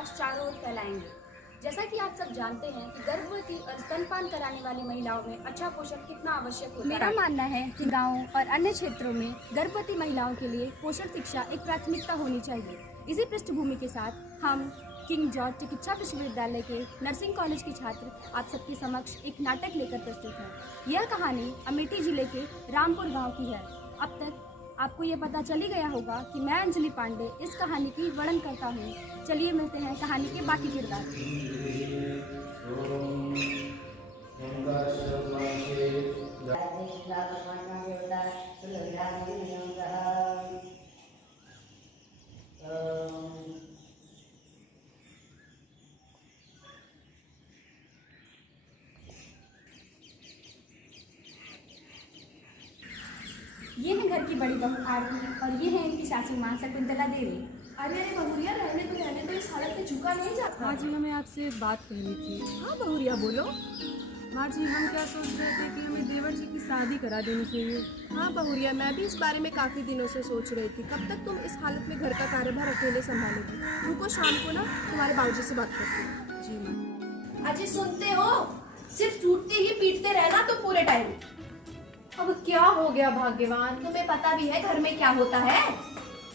प्रकाश चारों ओर फैलाएंगे। जैसा कि आप सब जानते हैं कि गर्भवती और स्तनपान कराने वाली महिलाओं में अच्छा पोषण कितना आवश्यक होता है। मेरा मानना है कि गाँव और अन्य क्षेत्रों में गर्भवती महिलाओं के लिए पोषण शिक्षा एक प्राथमिकता होनी चाहिए। इसी पृष्ठभूमि के साथ हम किंग जॉर्ज चिकित्सा विश्वविद्यालय के नर्सिंग कॉलेज के छात्र आप सबके समक्ष एक नाटक लेकर प्रस्तुत हैं। यह कहानी अमेठी जिले के रामपुर गांव की है। अब तक आपको ये पता चल ही गया होगा कि मैं अंजलि पांडे इस कहानी की वर्णन करता हूँ। चलिए मिलते हैं कहानी के बाकी किरदार। ये है घर की बड़ी बहू आरती और ये है इनकी सासू माँ शकुंतला देवी। अरे बहुरिया रहने तो इस हालत में झुका नहीं जाता। माँ जी हमें आपसे एक बात कहनी थी। हाँ बहुरिया बोलो। माँ जी हम क्या सोच रहे थे कि हमें देवर जी की शादी करा देनी चाहिए। हाँ बहुरिया, मैं भी इस बारे में काफी दिनों से सोच रही थी। कब तक तुम इस हालत में घर का कार्यभार अकेले संभालोगी? रुको, शाम को ना तुम्हारे बाबूजी से बात करती हूँ। जी माँ। अजी सुनते हो, सिर्फ टूटते ही पीटते रहना तो पूरे टाइम। अब क्या हो गया भाग्यवान, तुम्हें पता भी है घर में क्या होता है।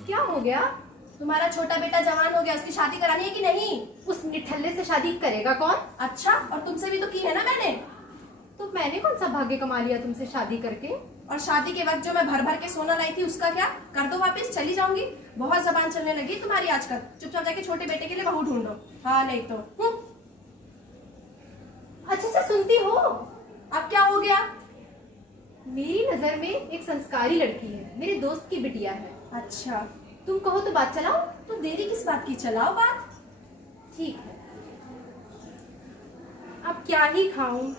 क्या हो गया? तुम्हारा छोटा बेटा जवान हो गया, उसकी शादी करानी है कि नहीं? उस निठल्ले से शादी करेगा कौन? अच्छा, और तुमसे भी तो की है ना मैंने। तो मैंने कौन सा भाग्य कमा लिया तुमसे शादी करके? और शादी के वक्त जो मैं भर भर के सोना लाई थी उसका क्या? कर दो वापस, चली जाऊंगी। बहुत जबान चलने लगी तुम्हारी आजकल। चुपचाप जाके छोटे बेटे के लिए बहू ढूंढो। हाँ नहीं तो अच्छे से सुनती हो? अब क्या हो गया? मेरी नजर में एक संस्कारी लड़की है, मेरे दोस्त की बिटिया है। अच्छा, तुम कहो तो बात चलाओ। तो देरी किस बात की, चलाओ बात। ठीक है, अब क्या ही खाऊं?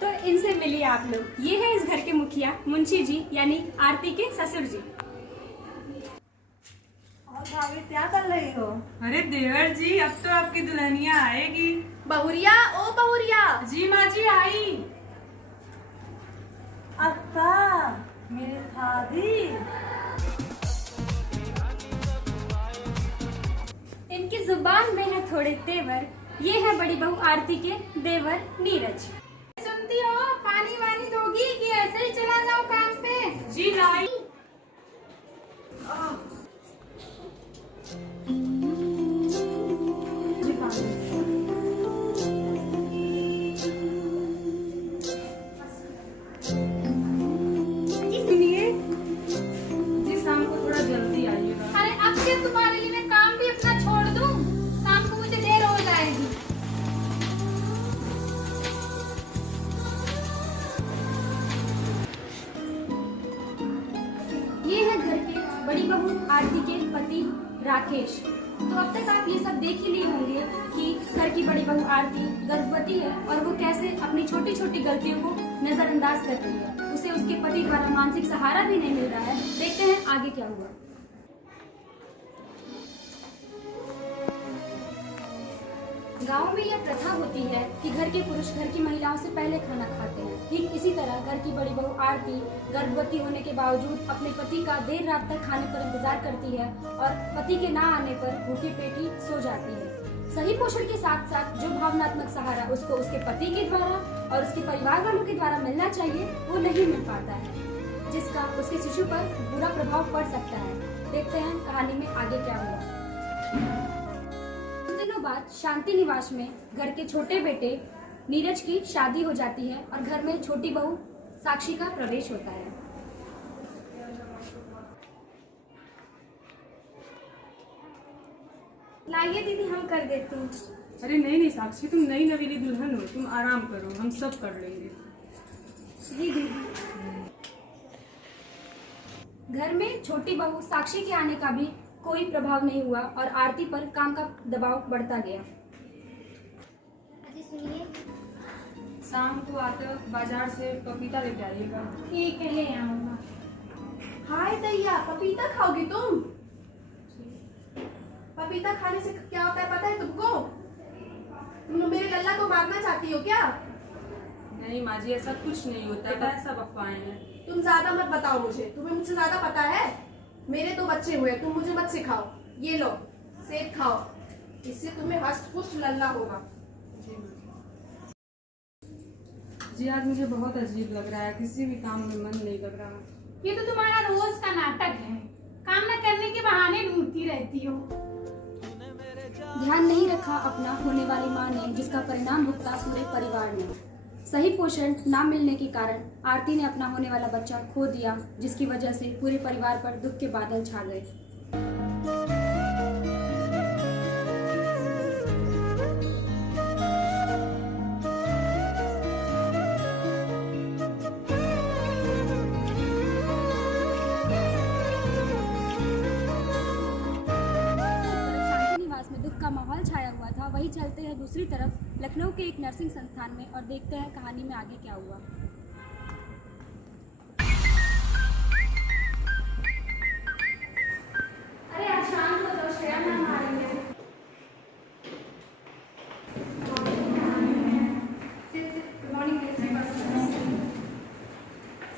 तो इनसे मिलिए आप लोग। ये है इस घर के मुखिया मुंशी जी यानी आरती के ससुर जी। और भाभी क्या कर रही हो? अरे देवर जी अब तो आपकी दुल्हनिया आएगी। बहुरिया, ओ बहुरिया। जी माँ जी आई। अक्का मेरी शादी। इनकी जुबान में है थोड़े तेवर। ये है बड़ी बहू आरती के देवर नीरज। सुनती हो, पानी वानी दोगी कि ऐसे ही चला जाओ काम पे? जी लाई। सुनिए, जी शाम को थोड़ा जल्दी आइएगा। अरे अब से तुम्हारे लिए मैं काम भी अपना छोड़ दूं? शाम को मुझे देर हो जाएगी। ये है घर के बड़ी बहू आरती के पति राकेश। तो अब तक आप ये सब देख ही लिए होंगे कि घर की बड़ी बहू आरती गर्भवती है और वो कैसे अपनी छोटी छोटी गलतियों को नजरअंदाज कर रही है। उसे उसके पति द्वारा मानसिक सहारा भी नहीं मिल रहा है। देखते हैं आगे क्या हुआ। गांव में यह प्रथा होती है कि घर के पुरुष घर की महिलाओं से पहले खाना खाते हैं। ठीक इसी तरह घर की बड़ी बहू आरती गर्भवती होने के बावजूद अपने पति का देर रात तक खाने पर इंतजार करती है और पति के ना आने पर भूखी पेटी सो जाती है। सही पोषण के साथ साथ जो भावनात्मक सहारा उसको उसके पति के द्वारा और उसके परिवार वालों के द्वारा मिलना चाहिए वो नहीं मिल पाता है, जिसका उसके शिशु पर बुरा प्रभाव पड़ सकता है। देखते हैं कहानी में आगे क्या हुआ। कुछ दिनों बाद शांति निवास में घर के छोटे बेटे नीरज की शादी हो जाती है और घर में छोटी बहू साक्षी का प्रवेश होता है। लाइए दीदी, हम कर देती हूँ। अरे नहीं नहीं साक्षी, तुम नई नवीली दुल्हन हो, तुम आराम करो, हम सब कर लेंगे। जी दीदी। घर में छोटी बहू साक्षी के आने का भी कोई प्रभाव नहीं हुआ और आरती पर काम का दबाव बढ़ता गया। अजी सुनिए। शाम को आते वक्त बाजार से पपीता लेके आइएगा। ठीक है, ले आऊंगा। हाय दैया, पपीता खाओगी तुम? पपीता खाने से क्या होता है पता है तुमको? तुम मेरे लल्ला को मारना चाहती हो क्या? नहीं माँ जी, ऐसा कुछ नहीं होता है, सब अफवाहें हैं। तुम ज्यादा मत बताओ मुझे, तुम्हें मुझसे ज्यादा पता है। मेरे 2 बच्चे हुए, तुम मुझे मत सिखाओ। ये लो सेब खाओ, इससे तुम्हें हष्ट पुष्ट लल्ला होगा। जी आज मुझे बहुत अजीब लग रहा है, किसी भी काम में मन नहीं लग रहा। ये तो तुम्हारा रोज का नाटक है, काम न करने के बहाने ढूंढती रहती हो। ध्यान नहीं रखा अपना होने वाली माँ ने, जिसका परिणाम भुगता पूरे परिवार ने। सही पोषण न मिलने के कारण आरती ने अपना होने वाला बच्चा खो दिया, जिसकी वजह से पूरे परिवार पर दुख के बादल छा गए। का माहौल छाया हुआ था। वही चलते हैं दूसरी तरफ लखनऊ के एक नर्सिंग संस्थान में और देखते हैं कहानी में आगे क्या हुआ। अरे आज शाम को तो श्रेया मैम आ रही है। Good morning, BSc first years.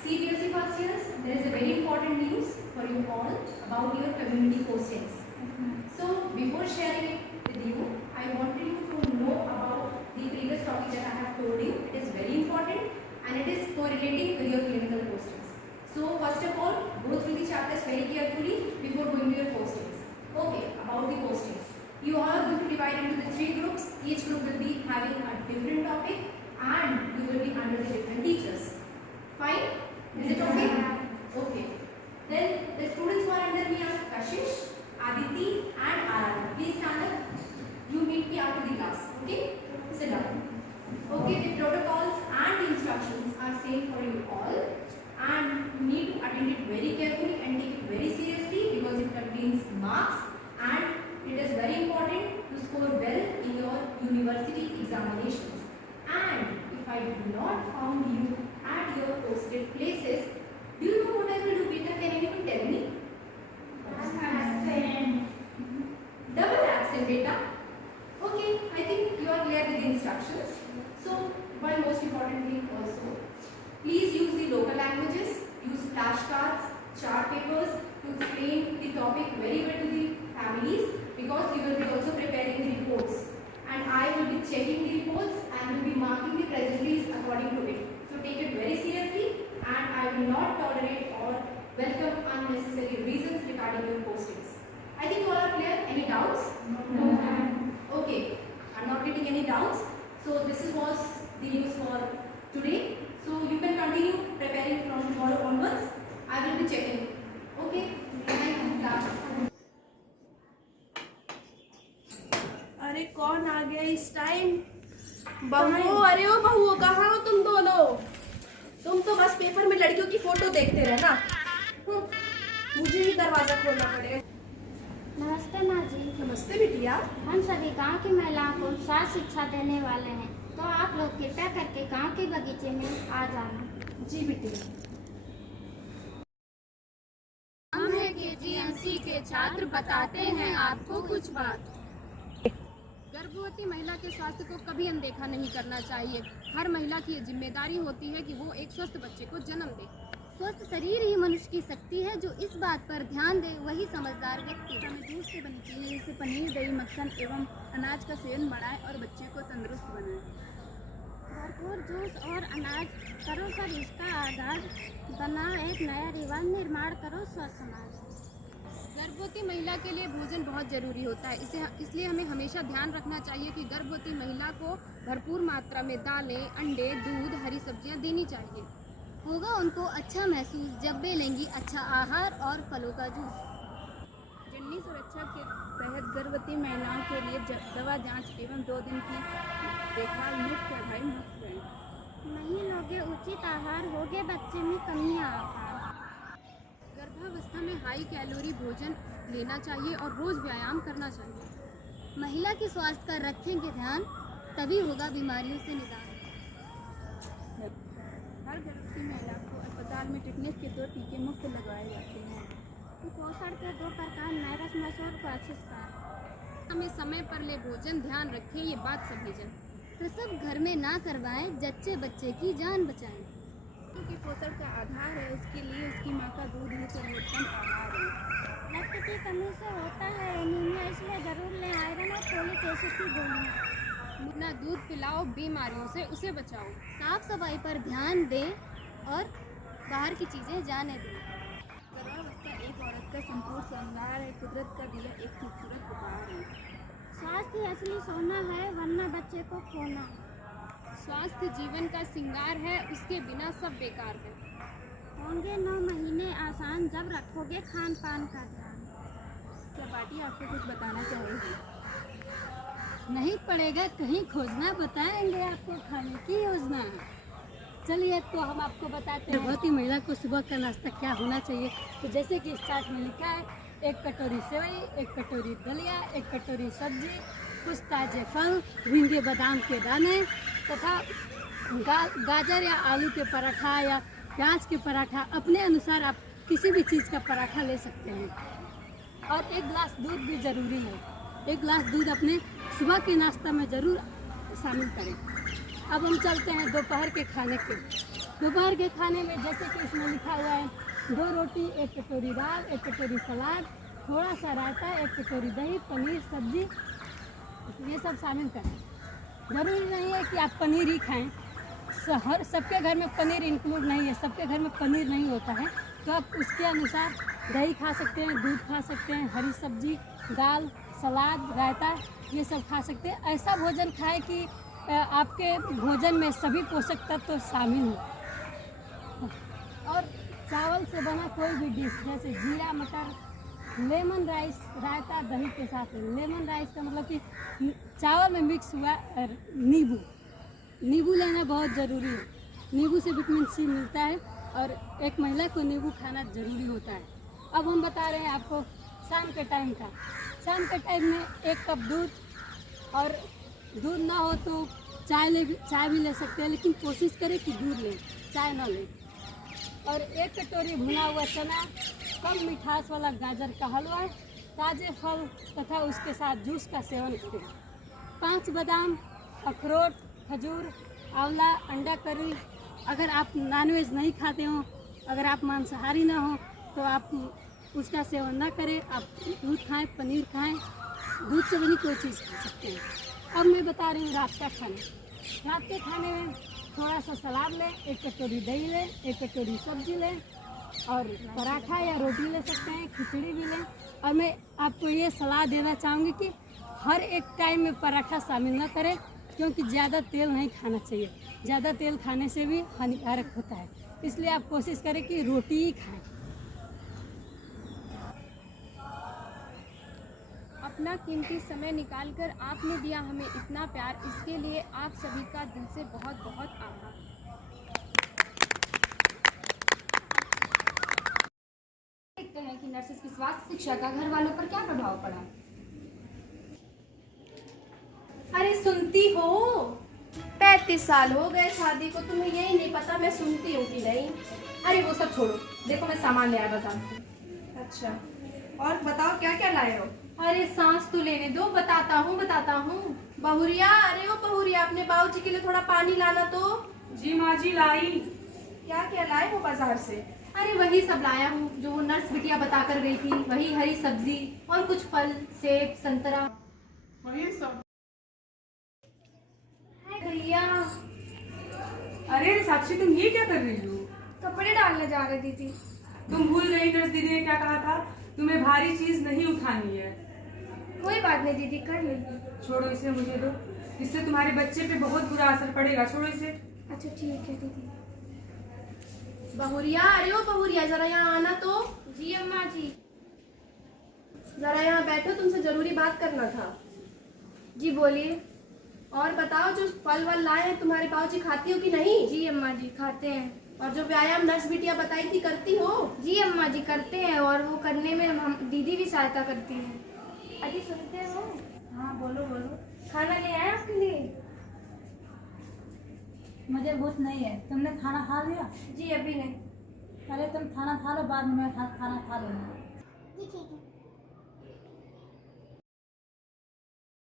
See, BSc first years, there is a very important news for you all about your community postings. So, before sharing it with you, I wanted you to know about the previous topic that I have told you. It is very important and it is correlating with your clinical postings. So, first of all, go through the chapters very carefully before going to your postings. Okay, about the postings. You are going to divide into the 3 groups. Each group will be having a different topic and you will be under the different teachers. Fine? Is it okay? Okay. Then the students who are under me are Kashish, Aditi and Aradhana. Please stand up. You meet me after the class. Okay? Sit down. Okay, the protocols and the instructions are same for you all. And you need to attend it very carefully and take it very seriously because it contains marks and it is very important to score well in your university examinations. And if I do not found you at your posted places, do you know what I will do, beta? Can anyone tell me? Double absent, beta. Okay, I think you are clear with the instructions. So, one most important thing also, please use the local languages, use flashcards, chart papers to explain the topic very well to the families because you will be also preparing the reports. And I will be checking the reports and will be marking the presentees according to it. So, take it very seriously and I will not tolerate or welcome unnecessary reasons regarding your postings. I think you all are clear. Any doubts? No. Okay, I'm not getting any doubts. So this was the news for today. So you can continue preparing from tomorrow onwards. I will be checking. Okay, thank you class. अरे कौन आ गया इस time? बहू, अरे ओ बहू, कहाँ हो तुम दोनों? तुम तो बस पेपर में लड़कियों की फोटो देखते रहना। मुझे ही दरवाजा खोलना पड़ेगा। नमस्ते माँ जी। नमस्ते बिटिया। हम सभी गांव की महिलाओं को स्वास्थ्य शिक्षा देने वाले हैं, तो आप लोग कृपया करके गांव के बगीचे में आ जाना। जी बिटिया। हम हैं KGMC के छात्र, बताते हैं आपको कुछ बात। गर्भवती महिला के स्वास्थ्य को कभी अनदेखा नहीं करना चाहिए। हर महिला की ये जिम्मेदारी होती है कि वो एक स्वस्थ बच्चे को जन्म दे। स्वस्थ शरीर ही मनुष्य की शक्ति है। जो इस बात पर ध्यान दे वही समझदार व्यक्ति। हमें दूध से बनी चीजें जैसे पनीर, दही, मक्खन एवं अनाज का सेवन बढ़ाएं और बच्चे को तंदुरुस्त बनाएं। भरपूर जूस और अनाज करो, सब इसका आधार बना एक नया रिवाज निर्माण करो स्वस्थ समाज। गर्भवती महिला के लिए भोजन बहुत जरूरी होता है। इसलिए हमें हमेशा ध्यान रखना चाहिए कि गर्भवती महिला को भरपूर मात्रा में दालें, अंडे, दूध, हरी सब्जियां देनी चाहिए। होगा उनको अच्छा महसूस जब वे लेंगी अच्छा आहार और फलों का जूस। जननी सुरक्षा के तहत गर्भवती महिलाओं के लिए दवा जांच एवं 2 दिन की देखभाल मुफ्त है भाई, मुफ्त है। नहीं लोगे उचित आहार, होगे बच्चे में कमियाँ। गर्भावस्था में हाई कैलोरी भोजन लेना चाहिए और रोज व्यायाम करना चाहिए। महिला के स्वास्थ्य का रखेंगे ध्यान, तभी होगा बीमारियों से निदान। हर गर्भवती महिला को अस्पताल में टिटनेस के 2 टीके मुफ्त लगवाए जाते हैं। कुपोषण के 2 प्रकार, नैरसमस और क्वार्सिस। हमें समय पर ले भोजन, ध्यान रखें, ये बात सभी जन। प्रसव घर में ना करवाएं, जच्चे बच्चे की जान बचाएं। क्योंकि पोषण का आधार है, उसके लिए उसकी माँ का दूध ही सर्वोत्तम आहार है। रक्त की कमी से होता है एनीमिया, इसलिए ज़रूर लें आयरन और फोलिक एसिड की गोलियाँ। अपना दूध पिलाओ, बीमारियों से उसे बचाओ। साफ सफाई पर ध्यान दें और बाहर की चीज़ें जाने दें। गर्भावस्था एक औरत का संपूर्ण श्रृंगार है, कुदरत का दिया एक खूबसूरत उपहार है। स्वास्थ्य ही असली सोना है, वरना बच्चे को खोना। स्वास्थ्य जीवन का श्रृंगार है, उसके बिना सब बेकार है। होंगे 9 महीने आसान जब रखोगे खान पान का ध्यान। चपाटी आपको कुछ बताना चाहेगी। नहीं पड़ेगा कहीं खोजना, बताएंगे आपको खाने की योजना। चलिए तो हम आपको बताते हैं गर्भवती महिला को सुबह का नाश्ता क्या होना चाहिए। तो जैसे कि इस चार्ट में लिखा है, 1 कटोरी सेवई, 1 कटोरी दलिया, 1 कटोरी सब्जी, कुछ ताजे फल, भिंगे बादाम के दाने तथा गाजर या आलू के पराठा या प्याज के पराठा, अपने अनुसार आप किसी भी चीज़ का पराठा ले सकते हैं। और 1 गिलास दूध भी ज़रूरी है। 1 गिलास दूध अपने सुबह के नाश्ता में ज़रूर शामिल करें। अब हम चलते हैं दोपहर के खाने के। दोपहर के खाने में जैसे कि इसमें लिखा हुआ है, 2 रोटी, 1 कटोरी दाल, 1 कटोरी सलाद, थोड़ा सा रायता, 1 कटोरी दही, पनीर, सब्जी, ये सब शामिल करें। ज़रूरी नहीं है कि आप पनीर ही खाएं। सबके घर में पनीर इंक्लूड नहीं है, सबके घर में पनीर नहीं होता है, तो आप उसके अनुसार दही खा सकते हैं, दूध खा सकते हैं, हरी सब्जी, दाल, सलाद, रायता, ये सब खा सकते हैं। ऐसा भोजन खाएं कि आपके भोजन में सभी पोषक तत्व शामिल हों। और चावल से बना कोई भी डिश जैसे जीरा मटर, लेमन राइस, रायता दही के साथ। लेमन राइस का मतलब कि चावल में मिक्स हुआ नींबू लेना बहुत ज़रूरी है। नींबू से विटामिन सी मिलता है और एक महिला को नींबू खाना ज़रूरी होता है। अब हम बता रहे हैं आपको शाम के टाइम का। शाम के टाइम में 1 कप दूध, और दूध ना हो तो चाय भी ले सकते हैं, लेकिन कोशिश करें कि दूध लें, चाय ना लें। और 1 कटोरी भुना हुआ चना, कम मिठास वाला गाजर का हलवा, ताज़े फल तथा उसके साथ जूस का सेवन करें। 5 बादाम, अखरोट, खजूर, आंवला, अंडा करी। अगर आप नॉनवेज नहीं खाते हो, अगर आप मांसाहारी ना हो, तो आप उसका सेवन ना करें। आप दूध खाएं, पनीर खाएं, दूध से बनी कोई चीज़ खा सकते हैं। अब मैं बता रही हूँ रात का खाना। रात के खाने में थोड़ा सा सलाद लें, 1 कटोरी दही लें, 1 कटोरी सब्जी लें, और पराठा या रोटी ले सकते हैं, खिचड़ी भी लें। और मैं आपको ये सलाह देना चाहूँगी कि हर एक टाइम में पराठा शामिल ना करें, क्योंकि ज़्यादा तेल नहीं खाना चाहिए। ज़्यादा तेल खाने से भी हानिकारक होता है, इसलिए आप कोशिश करें कि रोटी ही खाएं। अपना कीमती समय निकालकर आपने दिया हमें इतना प्यार, इसके लिए आप सभी का दिल से बहुत बहुत आभार। देखते हैं कि नर्सेस की स्वास्थ्य शिक्षा का घर वालों पर क्या प्रभाव पड़ा। अरे सुनती हो, 35 साल हो गए शादी को, तुम्हें यही नहीं पता मैं सुनती हूँ कि नहीं? अरे वो सब छोड़ो, देखो मैं सामान ले आया बाजार से। अच्छा, और बताओ क्या क्या लाए हो? अरे सांस तो लेने दो, बताता हूँ। बहुरिया, अरे ओ बहुरिया, अपने बाबूजी के लिए थोड़ा पानी लाना तो। जी माँ जी लाई। क्या क्या लाए हो बाजार से? अरे वही सब लाया हूँ जो वो नर्स बिटिया बता कर गई थी, वही हरी सब्जी और कुछ फल, सेब, संतरा, वही सब। भैया, अरे साक्षी, तुम ये क्या कर रही हो? कपड़े डालने जा रही थी। तुम भूल गई नर्स दीदी ने क्या कहा था? तुम्हें भारी चीज नहीं उठानी है। कोई बात नहीं दीदी, कर लेंगे। छोड़ो इसे, मुझे दो, इससे तुम्हारे बच्चे पे बहुत बुरा असर पड़ेगा। छोड़ो इसे। अच्छा ठीक है दीदी। बहुरिया, अरे ओ बहुरिया, जरा यहाँ आना तो। जी अम्मा जी। जरा यहाँ बैठो, तुमसे जरूरी बात करना था। जी बोलिए। और बताओ, जो फल वल लाए हैं तुम्हारे बाबूजी खाती हो कि नहीं? जी अम्मा जी खाते हैं। और जो व्यायाम नर्स बिटिया बताई थी करती हो? जी अम्मा जी करते हैं, और वो करने में हम दीदी भी सहायता करती हैं। अजी सुनते हो? हाँ बोलो बोलो। खाना ले आए आपके लिए? मुझे भूख नहीं है। तुमने खाना खा लिया? जी अभी नहीं। अरे तुम खाना खा लो, बाद में मैं खाना खा लूँगा। जी ठीक है।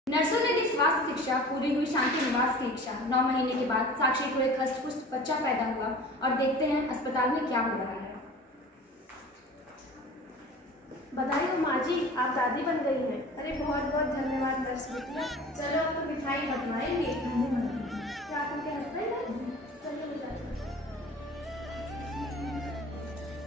नर्सों ने दी स्वास्थ्य शिक्षा, पूरी हुई शांति निवास की इच्छा। 9 महीने के बाद साक्षी को एक हष्ट-पुष्ट बच्चा पैदा हुआ, और देखते हैं अस्पताल में क्या हो रहा है। बधाई हो माँ जी, आप दादी बन गई हैं। अरे बहुत बहुत धन्यवाद नर्स बिटिया। चलो अब तो मिठाई बंटवाएंगे। क्या आपके हस्बैंड है? चलो ले जाते हैं।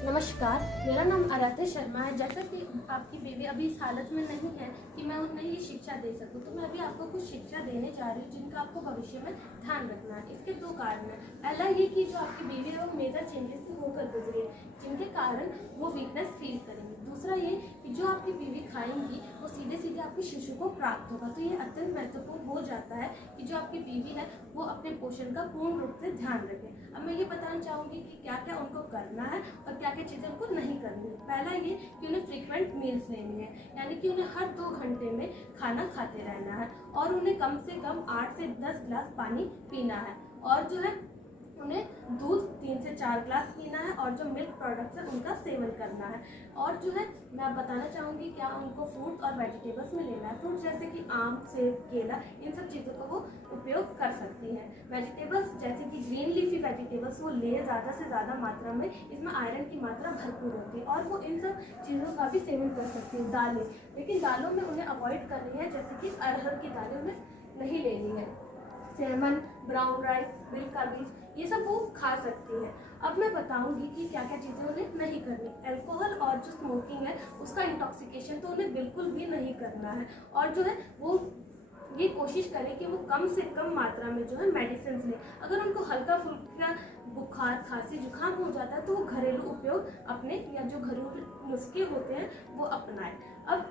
नमस्कार, मेरा नाम आराध्या शर्मा है। जैसा कि आपकी बेबी अभी इस हालत में नहीं है कि मैं उन्हें ये शिक्षा दे सकूं, तो मैं अभी आपको कुछ शिक्षा देने जा रही हूँ जिनका आपको भविष्य में ध्यान रखना है। इसके 2 कारण हैं। पहला ये कि जो आपकी बेबी है वो मेजर चेंजेस से होकर गुजरी है, जिनके कारण वो वीकनेस फील करेंगे। दूसरा ये कि जो आपकी बेबी खाएंगी वो सीधे सीधे आपके शिशु को प्राप्त होगा। तो ये अत्यंत महत्वपूर्ण हो जाता है कि जो आपकी बेबी है वो अपने पोषण का पूर्ण रूप से ध्यान रखें। अब मैं ये बताना चाहूँगी कि क्या क्या उनको करना है और क्या क्या चीज़ें उनको नहीं करनी है। पहला ये कि उन्हें फ्रीक्वेंट मील्स लेनी है, यानी कि उन्हें हर 2 घंटे में खाना खाते रहना है और उन्हें कम से कम 8 से 10 गिलास पानी पीना है। और जो है उन्हें दूध 3 से 4 गिलास पीना है और जो मिल्क प्रोडक्ट्स है उनका सेवन करना है। और जो है मैं बताना चाहूँगी क्या उनको फ्रूट और वेजिटेबल्स में लेना है। फ्रूट जैसे कि आम, सेब, केला, इन सब चीज़ों का वो उपयोग कर सकती हैं। वेजिटेबल्स जैसे कि ग्रीन लीफी वेजिटेबल्स वो ले ज़्यादा से ज़्यादा मात्रा में, इसमें आयरन की मात्रा भरपूर होती है और वो इन सब चीज़ों का भी सेवन कर सकती है। दालें, लेकिन दालों में उन्हें अवॉइड करनी है, जैसे कि अरहर की दालें उन्हें नहीं लेनी है। सेमन, ब्राउन राइस, मिल्क का बीज, ये सब वो खा सकती है। अब मैं बताऊंगी कि क्या क्या चीज़ें उन्हें नहीं करनी। अल्कोहल और जो स्मोकिंग है उसका इंटॉक्सिकेशन तो उन्हें बिल्कुल भी नहीं करना है। और जो है वो ये कोशिश करें कि वो कम से कम मात्रा में जो है मेडिसिन लें। अगर उनको हल्का फुल्का बुखार, खांसी, जुकाम हो जाता है तो वो घरेलू उपयोग अपने या जो घरेलू नुस्खे होते हैं वो अपनाएं। अब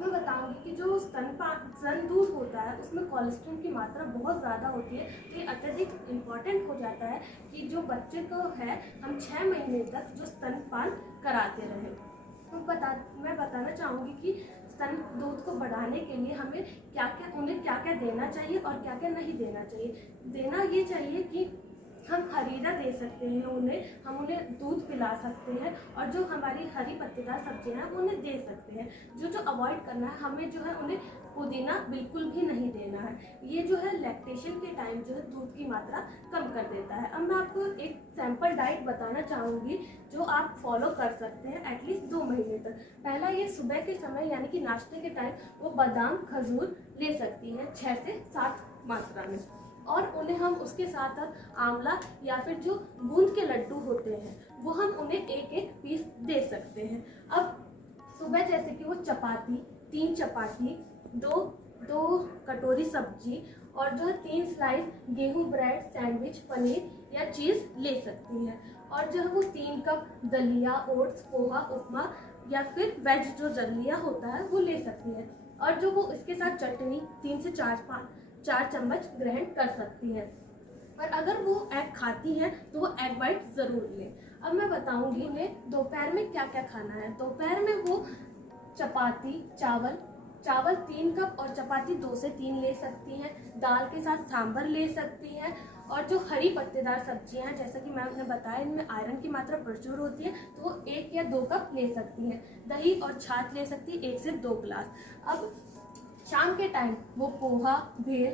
मैं बताऊंगी कि जो स्तन दूध होता है उसमें कोलेस्ट्रॉल की मात्रा बहुत ज़्यादा होती है। तो ये अत्यधिक इम्पॉर्टेंट हो जाता है कि जो बच्चे को है हम 6 महीने तक जो स्तनपान कराते रहें। तो मैं बताना चाहूँगी कि स्तन दूध को बढ़ाने के लिए हमें उन्हें क्या क्या देना चाहिए और क्या क्या नहीं देना चाहिए। देना ये चाहिए कि हम हरीरा दे सकते हैं हम उन्हें दूध पिला सकते हैं और जो हमारी हरी पत्तेदार सब्जियां हैं उन्हें दे सकते हैं। जो अवॉइड करना है हमें जो है उन्हें पुदीना बिल्कुल भी नहीं देना है। ये जो है लैक्टेशन के टाइम जो है दूध की मात्रा कम कर देता है। अब मैं आपको एक सैम्पल डाइट बताना चाहूँगी जो आप फॉलो कर सकते हैं एटलीस्ट 2 महीने तक। पहला ये सुबह के समय यानी कि नाश्ते के टाइम वो बादाम, खजूर ले सकती है 6 से 7 मात्रा में, और उन्हें हम उसके साथ आंवला या फिर जो बूंद के लड्डू होते हैं वो हम उन्हें 1-1 पीस दे सकते हैं। अब सुबह जैसे कि वो चपाती, 3 चपाती, 2 कटोरी सब्जी और जो है 3 स्लाइस गेहूं ब्रेड, सैंडविच, पनीर या चीज़ ले सकती है। और जो है वो 3 कप दलिया, ओट्स, पोहा, उपमा या फिर वेज जो दलिया होता है वो ले सकती है। और जो वो इसके साथ चटनी 3 से 4 चम्मच ग्रहण कर सकती है। और अगर वो एग खाती हैं तो वो एग वाइट ज़रूर लें। अब मैं बताऊंगी उन्हें दोपहर में क्या क्या खाना है। दोपहर में वो चपाती, चावल 3 कप और चपाती 2 से 3 ले सकती हैं। दाल के साथ सांभर ले सकती हैं। और जो हरी पत्तेदार सब्जियां हैं जैसा कि मैं आपने बताया इनमें आयरन की मात्रा प्रचुर होती है, तो वो 1 या 2 कप ले सकती हैं। दही और छाछ ले सकती है 1 से 2 गिलास। अब शाम के टाइम वो पोहा, भेल,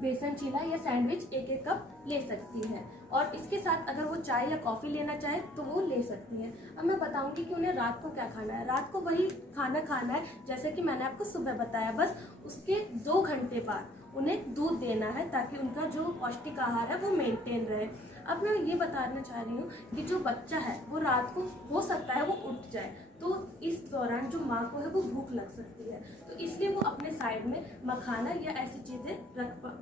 बेसन चीला या सैंडविच 1-1 कप ले सकती है। और इसके साथ अगर वो चाय या कॉफ़ी लेना चाहे तो वो ले सकती है। अब मैं बताऊंगी कि उन्हें रात को क्या खाना है। रात को वही खाना खाना है जैसे कि मैंने आपको सुबह बताया, बस उसके 2 घंटे बाद उन्हें दूध देना है ताकि उनका जो पौष्टिक आहार है वो मेंटेन रहे। अब मैं ये बताना चाह रही हूँ कि जो बच्चा है वो रात को हो सकता है वो उठ जाए, तो इस दौरान जो माँ को है वो भूख लग सकती है, तो इसलिए वो अपने साइड में मखाना या ऐसी चीज़ें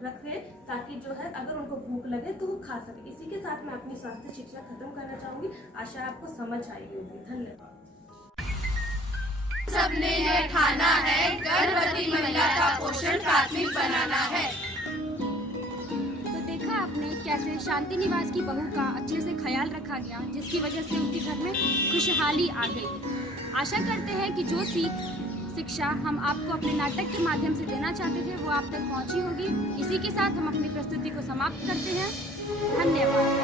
रखे ताकि जो है अगर उनको भूख लगे तो वो खा सके। इसी के साथ मैं अपनी स्वास्थ्य शिक्षा खत्म करना चाहूँगी। आशा आपको समझ आई होगी। धन्यवाद। सबने ये ठाना है गर्भवती महिला का पोषण प्राथमिक बनाना है। तो देखा आपने कैसे शांति निवास की बहू का अच्छे से ख्याल रखा गया, जिसकी वजह से उनके घर में खुशहाली आ गई। आशा करते हैं कि जो शिक्षा हम आपको अपने नाटक के माध्यम से देना चाहते थे वो आप तक पहुंची होगी। इसी के साथ हम अपनी प्रस्तुति को समाप्त करते हैं। धन्यवाद।